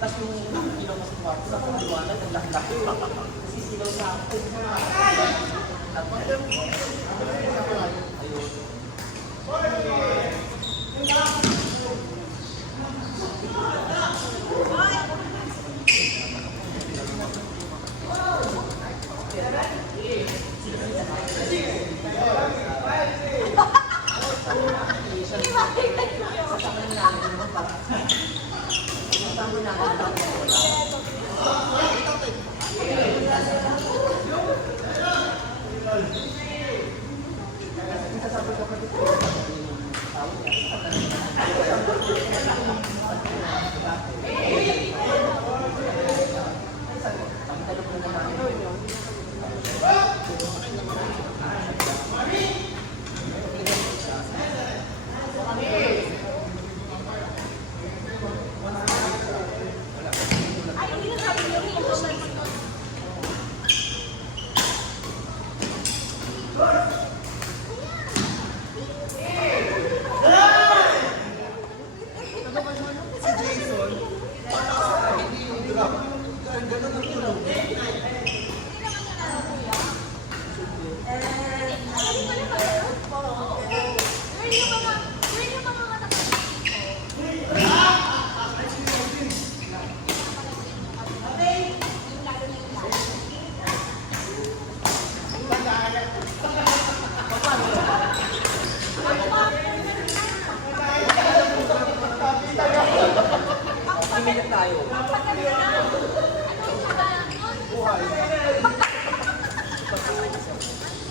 Tapos yung ilaw ko sa kwarto, sa paliwanag, ang laki-laki. Sisilaw sa akin.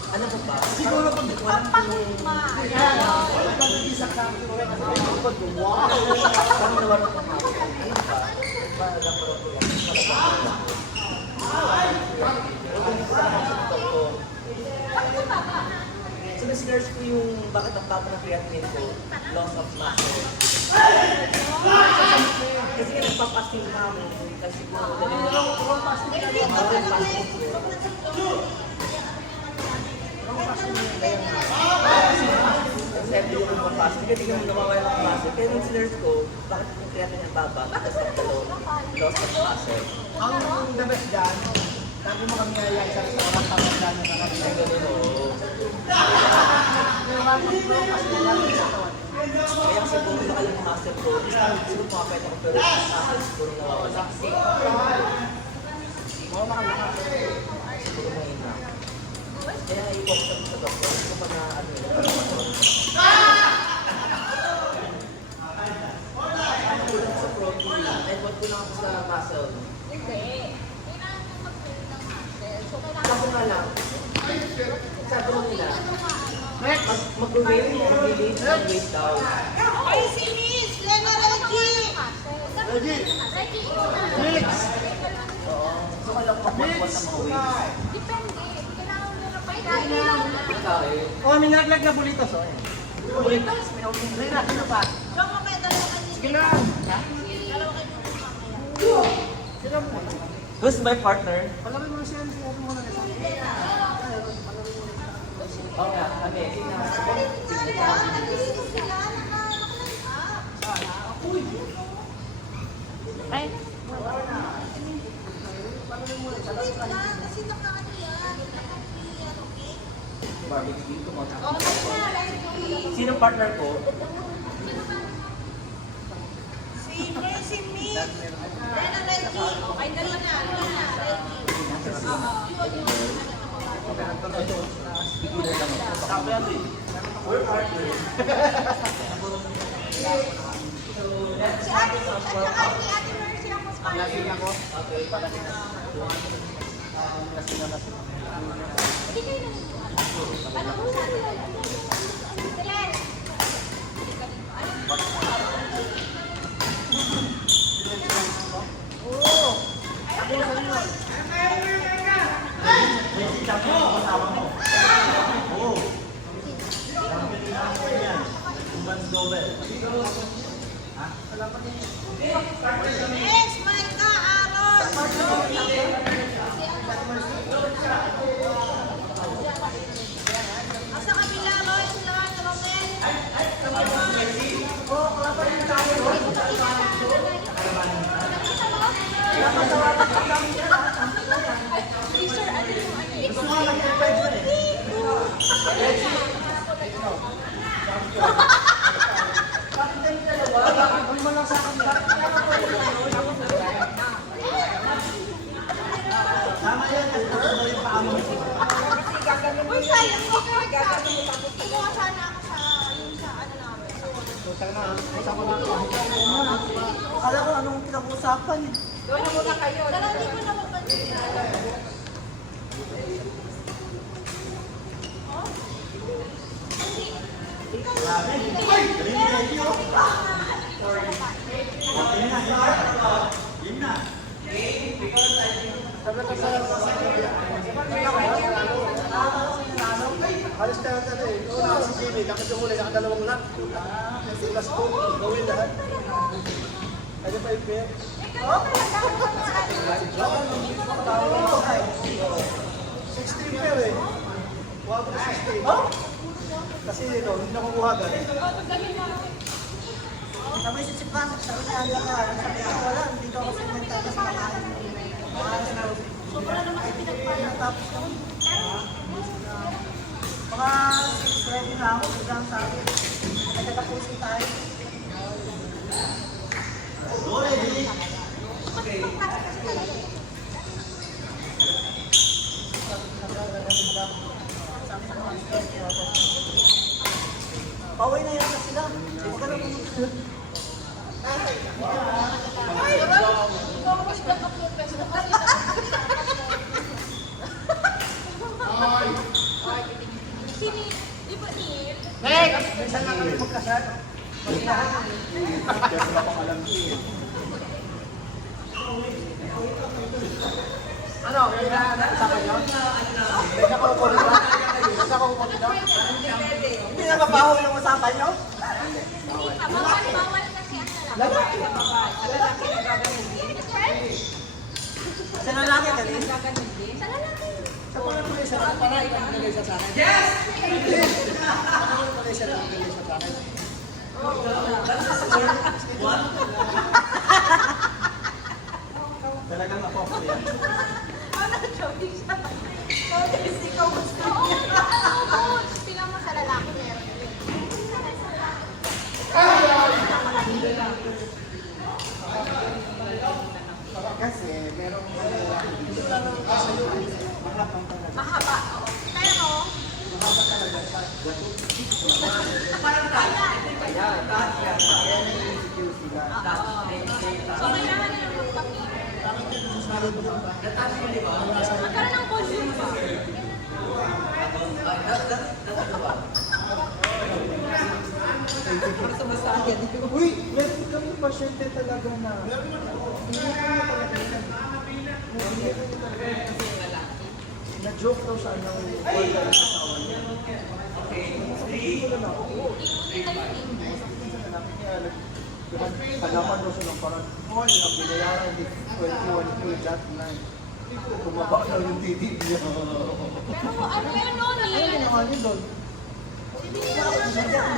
Ano ba ba? Siguro pag Papakuma. Ayan. wala ka nag-isak sa akin. Wow! Parang nawala ka pa. Ano ba? Sinesearch ko yung bakit ang baba ng creatinine ko, loss of muscle. Kasi ka nagpapasting ka mo. Kasi ko, Kasi yung mapasok, hindi ka nawawala ng muscle. Kaya nung sinerge ko, bakit yung creatinine ang baba? Kasi ang talo, loss of muscle. Ang the best dyan, lagi mo kami nalagay sa restaurant tapos dyan na kami. Ay, ganun o. Kaya kasi kung nakal yung muscle ko, siguro pumapayat ako pero yung muscle siguro nawawala. Siguro mahina. Kaya i-focus sa doktor. Gusto ko na ano yun. Sa protein. And what ko lang ako sa muscle. Hindi. Kailangan mo mag-build ng muscle. So, kailangan Kaso nga lang, sabi mo nila, Next! mag-weight, mag-release, mag-weight daw. Okay, si Miss! Lena Reggie! Reggie! Next! Oo. So, kailang mag-1 na mga weight. Depende. Kailangan mo na pa. Kain. Oh, may nalaglag na bulitos, oh. Ulit, minauling May na, ano pa? So, mamaya dalawa kayo. Sige lang! Dalawa kayo mamaya. Sige lang mo. Who's my partner? Palawin mo na siya, siya mo na nasa. Oo nga, kami. Ay. Barbecue, Oh, na, sino partner ko? Si Miss. Lena Reggie. Okay, dalawa na. Reggie. Nasa sino? Pigilan lang ako. Sabi yan eh. Work hard. So, let's Si Ate Mercy, at saka si Ate Mercy ang mas Ang lasing ako. Okay, Palasing na. Lasing na lasing. Hindi kayo nang ano mo sabi yun? Tres. Oo! Tapusan nyo! Basic lang po ang kasama mo. Oo. Yan. Women's Nobel. Ha? Yes, my ka-aron! Asa kabila, Roy? Sila, Romel? Gusto nga lang yung pwede na eh. Huwag mo lang sa akin. Tama yan. Ano yung paa mo? Uy, sayang mo ka. Kumuha sana ako sa, yun sa ano namin. Utang na. Usap ko na ako. Akala ko anong pinag-uusapan eh. Doon na muna kayo. Dalaw hindi ko na mapansin. Yun na. Halos na natin eh. Oo na si Jimmy. Dapat yung huli. Nakadalawang lap. Silas ko. Gawin lahat. Ano pa yung pair? 16 pair eh. Huwag ko 16. Kasi ito, hindi nakukuha agad. Sabi si Chipan, sabi niya, sabi ko wala, hindi ko kasi mental kasi makain. Sobra naman sa pinagpala. Tapos naman, mga 6 ready na ako, biglang sabi, nagtatapusin tayo. Okay. Pauwi na yata sila. Huwag ka na pumunta. Ikaw ako mas dapat yung peso na kasi. Sini, di ba Neil? Next! Minsan lang kami magkasal. Kaya wala pang alam siya. Ano? Pinag-usapan nyo? Pinag-usapan nyo? Pinag-usapan nyo? Hindi na mabaho yung usapan nyo? Hindi ka, bawal kasi ang lalaki. Lalaki. Sa lalaki ka rin? Sa lalaki. Sa mga pulis, para ikaw nilagay sa akin. Yes! Sa mga pulis, nilagay sa akin. Talagang ako ako yan. Ano, joke siya. Kasi ikaw gusto niya. Oo, tingnan mo sa lalaki meron. Kasi, merong ito lang ang kaso yun. Mahapang talaga. Mahaba, oo. Pero, Kaya nag-insecure sila. so kailangan nila magpakita. Magkaroon ng volume ba? Uy, meron kami pasyente talaga na. Na-joke daw siya ng order ng asawa niya. Sabi ko lang ako, palaman daw siya ng parang, "Hoy, ang binayaran ni 21 that night." Bumaba na yung TV niya. Pero ano meron noon Ano eh. yung mga yun doon?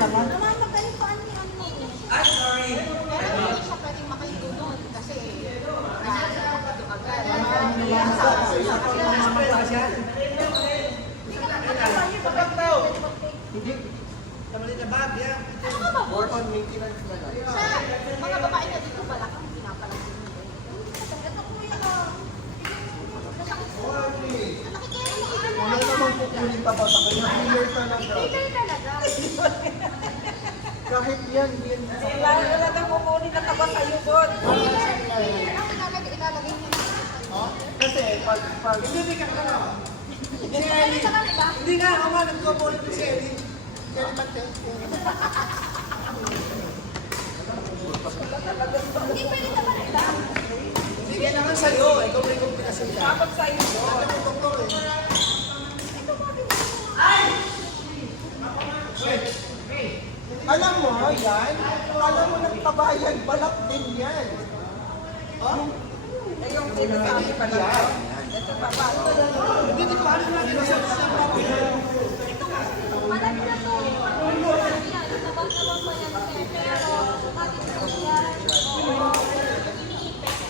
Namamagaling pa ang ano. I'm sorry. Pero hindi siya pwedeng makaligo doon kasi Hindi. Tamali na bag, yan. ano ka ba, Work boss? on maintenance na lang. Sa mga babae na dito pala kang pinapalasin mo. Ito po yung nakikita mo. Wala namang Yung tapat ako, yung filler talaga. Filler talaga. Kahit yan. Wala nang kukunin na taba sa'yo doon. Filler. Ang ilalagay niya. Kasi pag... Hindi ka na. Ano sa kanila? Hindi nga, ako nga nagkabol ko si Ellie. Ellie Pante. Hindi pwede sa kanila. Sige na nga sa'yo. Ikaw may kombinasyon ka. Dapat sa'yo doon. Ito yung doktor eh. Ito ba? Alam mo, yan. Alam mo, nagtabayan. Balat din yan. Oh? Eh, yung sinasabi pa lang. Ito pa ba? Hindi ko alam na ginasabi sa Malaki na to. Yan, nabang-nabang pa yan. Pero, bakit na yan? Iniipit.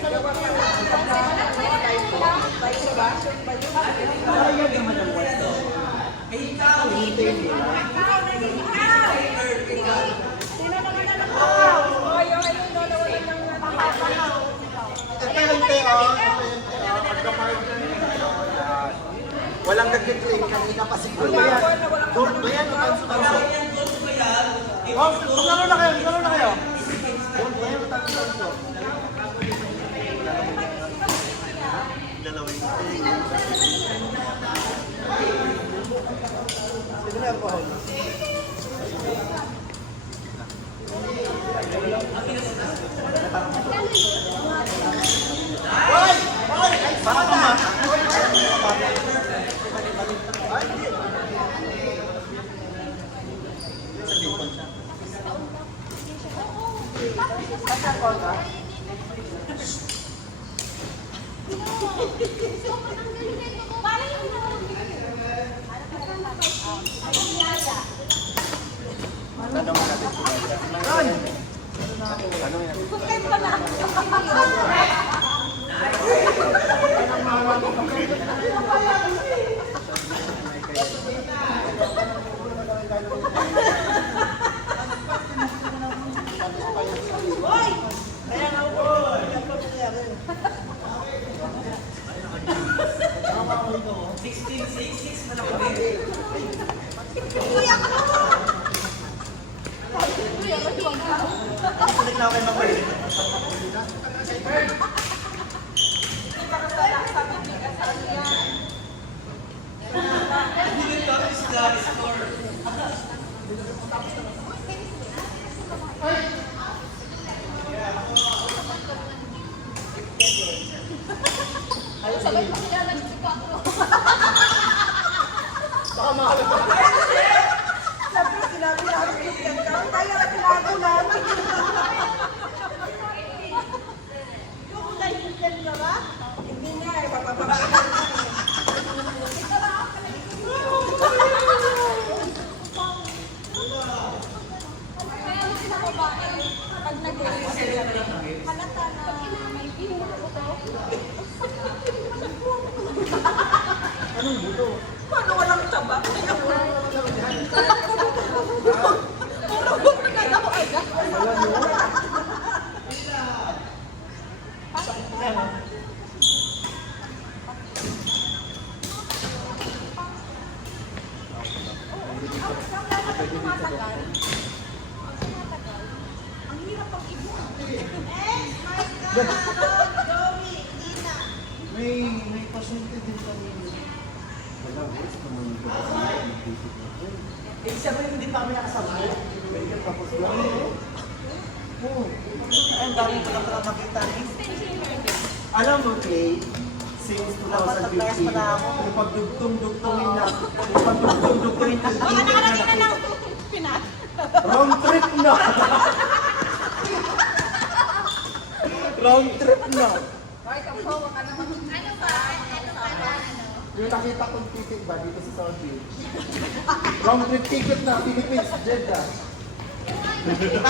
Pero ano, Bayad naman ang wasto. Eh, ikaw, hintayin nila. Ito yung teo. Pagka-partner nito. Walang nag-drink. Kanina pa siguro yan. Doon ba yan? Oh, maglaro na kayo. Maglaro na kayo. Doon ba yan? Tanso. Sino na alcohol? Hoy! Hoy! Ay, sama ka! sabay pa sila nag-4. Baka mahal ka. Siyempre, sinabi namin yung ka. Kaya na tinago namin. Yung naiintin ka ba? Hindi nga eh, papapapagod na eh. Kaya mo sila babae, pag nag-iisip, halata na may view ko to. Anong buto? Paano walang taba? May pasyente din kami. Wala, boss. Eh, sabi hindi pa kami nakasama. Tapos lang. Oo. Ang dami ko na pala makita eh. Alam mo, Kay, since 2015, yung pagdugtong-dugtongin na, round trip na. Round trip na. Yung nakita kong ticket ba dito sa South Beach? Round trip ticket na, Philippines, Jeddah. Yung video,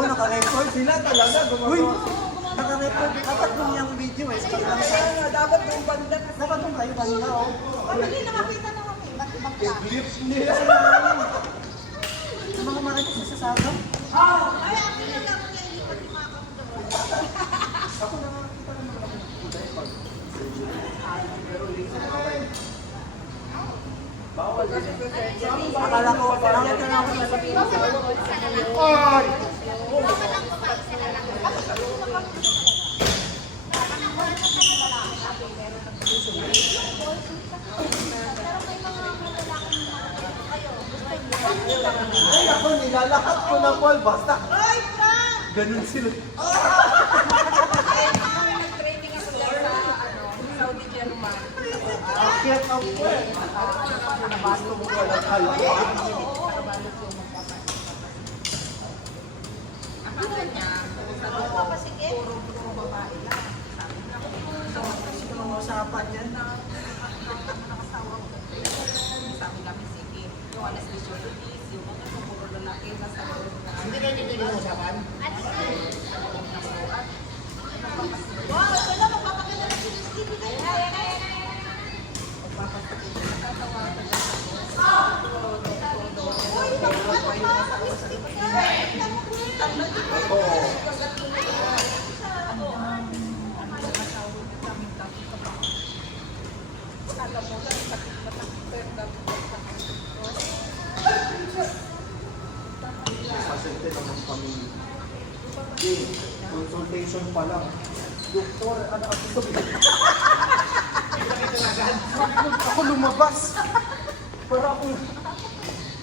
naka-record sila talaga. Uy! Naka-record. Dapat nung yung video eh. Stop lang sa... Kaya nga, dapat yung banda kasi. Dapat nung kayo kanina oh. Hindi nakakita na kami. Ba't bakla? Lips nila. Yung mga marites sa sasagaw. Ay, akin na lang ang naiipot yung mga kamudawal. Ako nakakita ng mga kulay pag... Akala ko, parang ito na ako sasabihin sa Ay! Ay ako, nilalakat ko na Paul. Basta. Ay, Frank! Ganun sila. nag-training ako dyan sa Saudi German. Akyat ang Paul. Basto mo walang halawa. Akala niya, sabi ko, Sige. puro babae lang. Sabi niya, Ano ang usapan yan? sabi kami, sige, yung alas 18 is, yung mga puro lalaki na sa loob na. Hindi kayo titigil ng usapan? Wow, ito na, magpapakita ng CCTV kayo. Uy, ano ba? Lipstick ka. Oo. Sasente naman kami. Hindi, consultation pa lang. Doktor, ano ako sabihin? Ako lumabas. Para ako...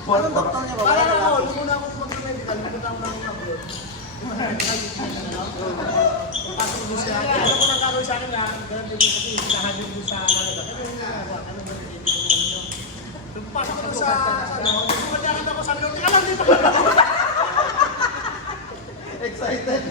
Parang doktor niya ba? Parang ako, muna ako mag-medical, nagkatang lang ako. Pasok ko siya. Ano ko nagkaroon sa akin na, ganun din kasi nakahandin ko sa lalabas. Ano ba nyo? Pasok ko sa sumadyakan ako sa loob. Teka lang dito. Excited.